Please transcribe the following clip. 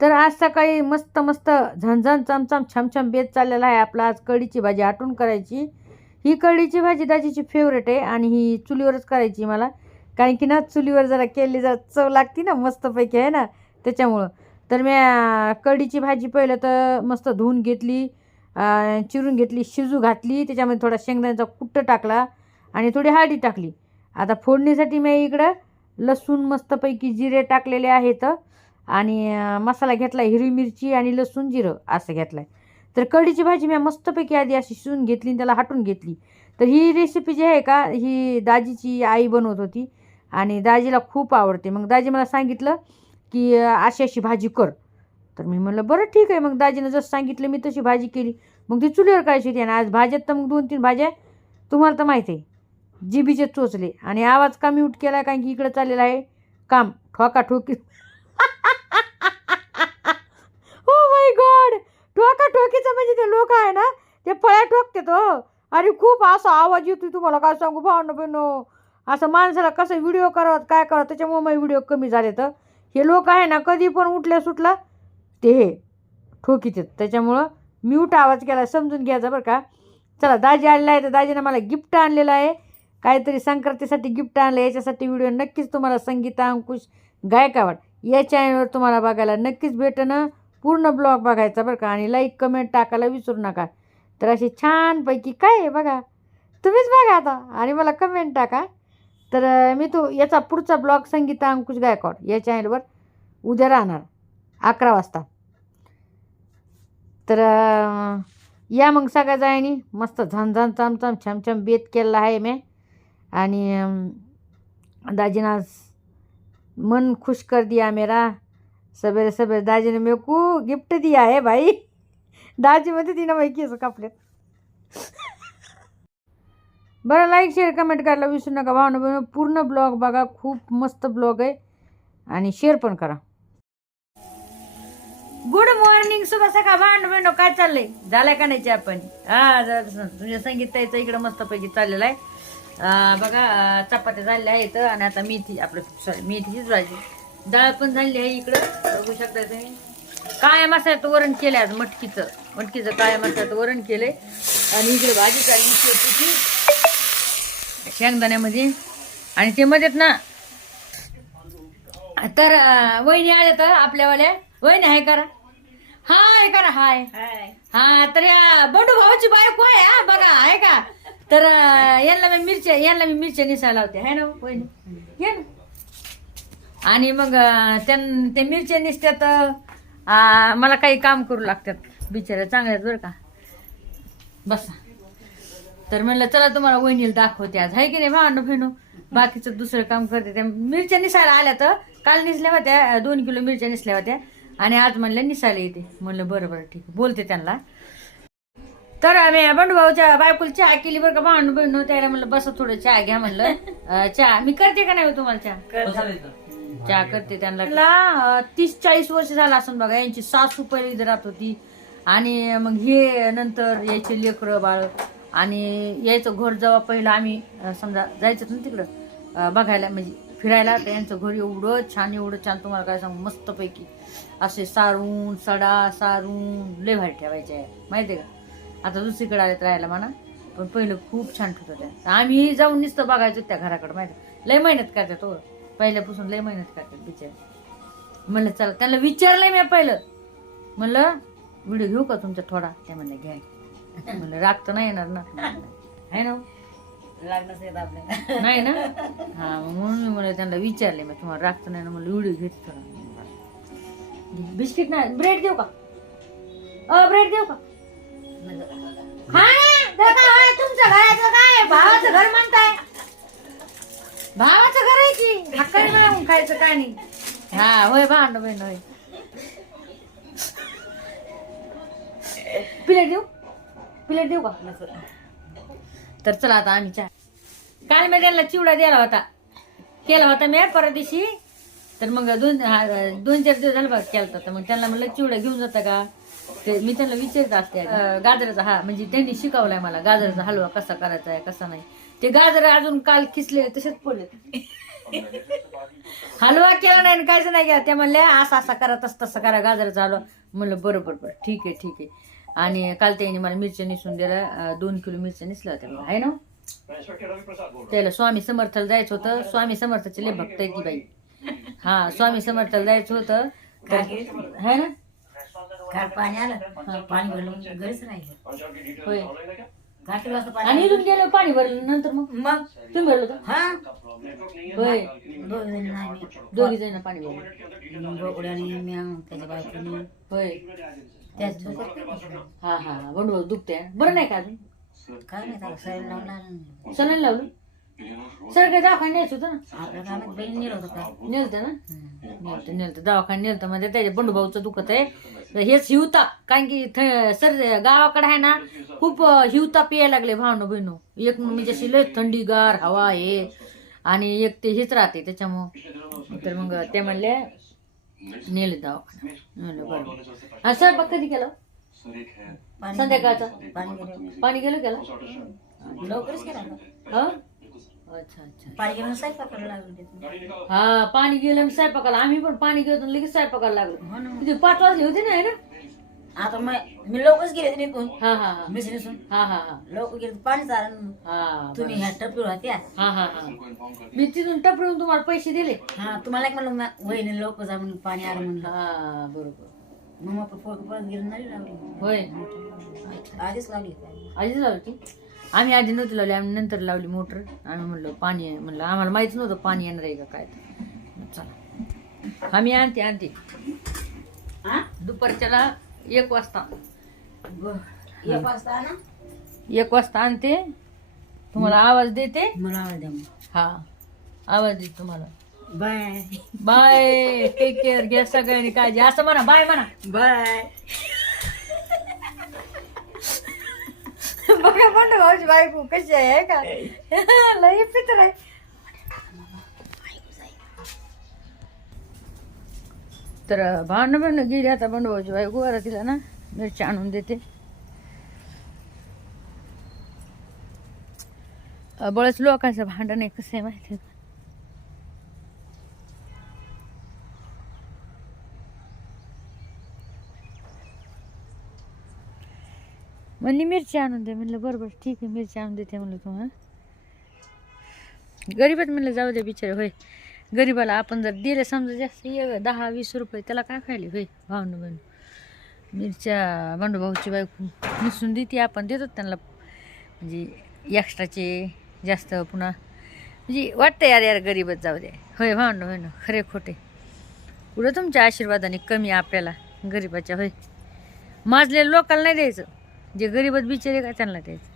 तर आज सकाळी मस्त मस्त झणझण चमचम छमछम बेत चाललेला आहे आपला. आज कढीची भाजी आटून करायची. ही कढीची भाजी दाजीची फेवरेट आहे आणि ही चुलीवरच करायची मला. कारण की ना चुलीवर जरा केली जरा चव लागते ना मस्तपैकी आहे ना त्याच्यामुळं. तर मी कढीची भाजी पहिलं तर मस्त धुवून घेतली चिरून घेतली शिजू घातली. त्याच्यामध्ये थोडा शेंगदाण्याचा कुट्ट टाकला आणि थोडी हळदी टाकली. आता फोडणीसाठी मी इकडं लसूण मस्तपैकी जिरे टाकलेले आहेत. आणि मसाला घेतला हिरवी मिरची आणि लसूण जिरं असं घेतलं आहे तर कढीची भाजी मी मस्तपैकी आधी अशी शिजून घेतली आणि त्याला हटून घेतली. तर ही रेसिपी जी आहे का ही दाजीची आई बनवत होती आणि दाजीला खूप आवडते. मग दाजी मला सांगितलं की अशी अशी भाजी कर. तर मी म्हणलं बरं ठीक आहे. मग दाजीनं जसं सांगितलं मी तशी भाजी केली. मग ती चुलीवर करायची होती आणि आज भाज्यात तर मग दोन तीन भाज्या तुम्हाला तर माहीत आहे जिबीचे चोचले. आणि आवाज कमी उठ केला कारण की इकडं चाललेला आहे काम. ठोका ठोकी हो माय गॉड ठोका ठोकीचं म्हणजे ते लोक आहे ना ते ठोकते तो. आणि खूप असा आवाज येतो तुम्हाला काय सांगू भावनं बहिणं असं माणसाला कसं व्हिडिओ करावं काय करावं त्याच्यामुळे माझे व्हिडिओ कमी झाले तर हे लोक आहे ना कधी पण उठल्या सुटला ते हे ठोकीत त्याच्यामुळं म्यूट आवाज केला समजून घ्यायचा बरं का. चला दाजी आलेला आहे तर दाजीनं मला गिफ्ट आणलेलं आहे. काहीतरी संक्रांतीसाठी गिफ्ट आणलं याच्यासाठी व्हिडिओ नक्कीच तुम्हाला संगीता अंकुश गायकावाड या चॅनलवर तुम्हाला बघायला नक्कीच भेटणं पूर्ण ब्लॉग बघायचा बरं का. आणि लाईक कमेंट टाकायला विसरू नका. तर अशी छानपैकी काय आहे बघा. तुम्हीच बघा आता आणि मला कमेंट टाका. तर मी तो याचा पुढचा ब्लॉग संगीता अंकुश गायकवाड या चॅनलवर उद्या राहणार. अकरा वाजता. तर या मग सगळ्या जायनी मस्त झणझण चमचम छमछम बेत केलेला आहे मी. आणि दाजीनाच मन खुश कर दिया मेरा. सवेरे सवेरे दाजीने मेकू मेरे को गिफ्ट दिया है भाई. दाजी मध्ये तिनं माहिती असं कापलेत. बरं लाईक शेअर कमेंट करायला विसरू नका. भावना बहिणी पूर्ण ब्लॉग बघा. खूप मस्त ब्लॉग आहे. आणि शेअर पण करा. गुड मॉर्निंग शुभ सका भांड बहिणो काय चाललंय? झालाय का नाही चहा पाणी? हा जरा तुझ्या संगीताचं इकडं मस्तपैकी चाललेलं आहे. बघा चपात्या झालेल्या आहेत आणि आता मेथी आपलं सॉरी मेथीचीच भाजी. डाळ पण झालेली आहे इकडं. बघू शकता तुम्ही. काळ्या मसाल्याचं वरण केलंय आज मटकीचं. मटकीचं काळ्या मसाल्याचं वरण केलंय. आणि इकडे भाजी शेपूची शेंगदाण्यामध्ये. आणि ते मध्येत ना तर वहिनी आल्या तर आपल्यावाल्या वहिनी आहे करा. हाय करा हाय. हा तर या बंडू भावाची बायको आहे हा बघा आहे का? तर यांना मी मिरच्या यांना मी मिरच्या निसायला लावते. आहे ना वहिनी? ना. आणि मग त्यां ते मिरच्या निसत्यात मला काही काम करू लागतात. बिचाऱ्या चांगल्या बरं का. बसा. तर म्हणलं चला तुम्हाला वहिनीला दाखवते आज. आहे की नाही भांडू फिणू बाकीचं दुसरं काम करते त्या मिरच्या निसायला आल्या तर काल निसल्या होत्या दोन किलो मिरच्या निसल्या होत्या. आणि आज म्हणलं निसायला येते. म्हणलं बरं बरं ठीक बोलते त्यांना. तर आम्ही बंडूभाऊच्या बायकोला चहा केली बरं का भांडू बहिणू? त्याला म्हणलं बस थोडं चहा घ्या म्हणलं. चहा. मी करते का नाही हो तुम्हाला चहा? चहा करते त्यांना. तीस चाळीस वर्ष झाला असं बघा यांची सासू पहिली राहत होती. आणि मग हे नंतर यायचे लेकरं बाळ. आणि यायचं घर जेव्हा पहिलं आम्ही समजा जायचं ना तिकडं बघायला म्हणजे फिरायला तर यांचं घर एवढं छान एवढं छान तुम्हाला काय सांगू मस्तपैकी. असे सारून सडा सारून लय भारी ठेवायचे. आहे माहिती आहे का? आता दुसरीकडे आलेत राहायला म्हणा. पण पहिलं खूप छान ठेवत होत्या आम्ही जाऊन नुसतं बघायचो त्या घराकडे माहिती लय मेहनत करतात हो. पहिल्यापासून लय मेहनत करतात बिचारे. म्हणलं चला. त्यांना विचारलंय मी पहिलं. म्हणलं व्हिडिओ घेऊ का तुमचा थोडा? ते म्हणले घ्या. म्हणलं राग तर नाही येणार ना. आहे ना? लागणंच येत आपल्याला. नाही ना? हा म्हणून मी म्हणलं त्यांना विचारले मी तुम्हाला राग तर नाही ना म्हणलं व्हिडिओ घेत थोडा बिस्किट नाही ब्रेड देऊ का? अ ब्रेड देऊ का? हा ते काय आहे तुमच्या घराचं काय आहे? भावाचं घर म्हणताय घर आहे की हक्काने मिळवून खायचं काय नाही. हा होय भांड बहीण होय. प्लेट देऊ? प्लेट देऊ का? तर चला आता आम्ही चहा. काल मी त्यांना चिवडा दिला होता. केला होता मी परत दिवशी. तर मग दोन दोन चार दिवस झालं बघ केला होता तर मग त्यांना म्हणलं चिवडा घेऊन जाता का? ते मी त्यांना विचारत असते. गाजराचा हा म्हणजे त्यांनी शिकवलाय मला गाजराचा हलवा कसा करायचा आहे कसा नाही. ते गाजर अजून काल खिसले तसेच पडले हलवा केला नाही काहीच नाही केलं. ते म्हणले असं असं करा तसं तसं करा गाजराचा हलवा म्हणलं बरं बरं ठीक आहे ठीक आहे. आणि काल त्यांनी मला मिरच्या निसून दिल्या. अं, दोन किलो मिरच्या निसल्या होत्या मला. आहे ना? त्याला स्वामी समर्थाला जायचं होतं. स्वामी समर्थाचे लय भक्त आहे ती बाई. हा स्वामी समर्थाला जायचं होतं. तर है ना? पाणी आलं. पाणी भरलं घरीच राहिलं. होय. आणि इथून गेलं पाणी भरलं नंतर मग? मग? तुम्ही भरलं हा. होय दोघी जण पाणी त्याच्या बायकोने होय त्याच हा हा बंडू दुखते बरं नाही का अजून काय नाही त्याला लावला सलाईन लावलं सर काय दवाखान्यात न्यायचं होतं ना नेलं नेलतं ना नेलतं नेलतं दवाखान्यात नेलतं म्हणजे त्याच्या बंडूभाऊचं दुखत आहे हेच हिवता कारण की थ- सर गावाकडे आहे ना खूप हिवता प्यायला लागले भावनो बहिणू एक म्हणजे अशी लय थंडीगार हवा आहे आणि एक ते हेच राहते त्याच्यामुळं. तर मग ते म्हणले नेले म्हणलं बरं हा सर बघ कधी केलं? संध्याकाळचं? पाणी गेलं पाणी गेलं केलं लवकरच केला? हा? अच्छा अच्छा पाणी गेलं लागलं. हा पाणी गेलं स्वयंपाकाला. आम्ही पण पाणी गेलो लगेच स्वयंपाकाला लागलो. हो पाच वाजले होते ना है ना? आता मग मी लवकरच गेले निघून. हा हा हा. हा हा हा. लवकर गेले पाणी चाललं हा तुम्ही ह्या टपीवर होत्या. हा हा हा. मी तिथून टपडून तुम्हाला पैसे दिले. हा तुम्हाला एक म्हणलं मग वहिनी लवकर जा म्हणून पाणी आलं म्हणलं हा बरोबर. मग मग परत परत गेलं नाही लावली. होय. आधीच लावली. आधीच लावली आम्ही आधी नव्हती लावली आम्ही नंतर लावली मोटर. आम्ही म्हणलो पाणी आहे. म्हणलं आम्हाला माहीत नव्हतं पाणी येणार आहे का काय. चला. आम्ही आणते आणते. हा? दुपारच्याला एक वाजता. एक वाजता ना एक वाजता आणते. तुम्हाला आवाज देते. मला आवाज द्या मग. हा. आवाज देते तुम्हाला. बाय. बाय. टेक केअर घ्या सगळ्यांनी काळजी. असं म्हणा. बाय म्हणा. बाय. बघा म्हणतो भाऊची बायको कशी आहे का? लई पितर आहे. तर भांडण भांडण गेली आता बंडोबाची बाई गुवारा तिला ना मिरची आणून देते. बळच लोकांचं भांडण आहे कसं आहे माहिती का? म्हणली मिरची आणून दे. म्हणलं बरोबर ठीक आहे मिरची आणून देते म्हणलं तुम्हाला गरीबच म्हणलं जाऊ दे बिचारे होय. गरीबाला आपण जर दिले समजा जास्त ये दहा वीस रुपये त्याला काय खायले होय भावनं बन मिरच्या भाऊची बायको मिसून देते आपण देतो त्यांना. म्हणजे एक्स्ट्राचे जास्त पुन्हा म्हणजे वाटतं यार यार गरीबच जाऊ दे. होय भावनं होय खरे खोटे. कुठं तुमच्या आशीर्वादाने कमी आपल्याला गरीबाच्या होय? माजलेल्या लोकांना नाही द्यायचं. जे गरीबच बिचारे का त्यांना द्यायचं.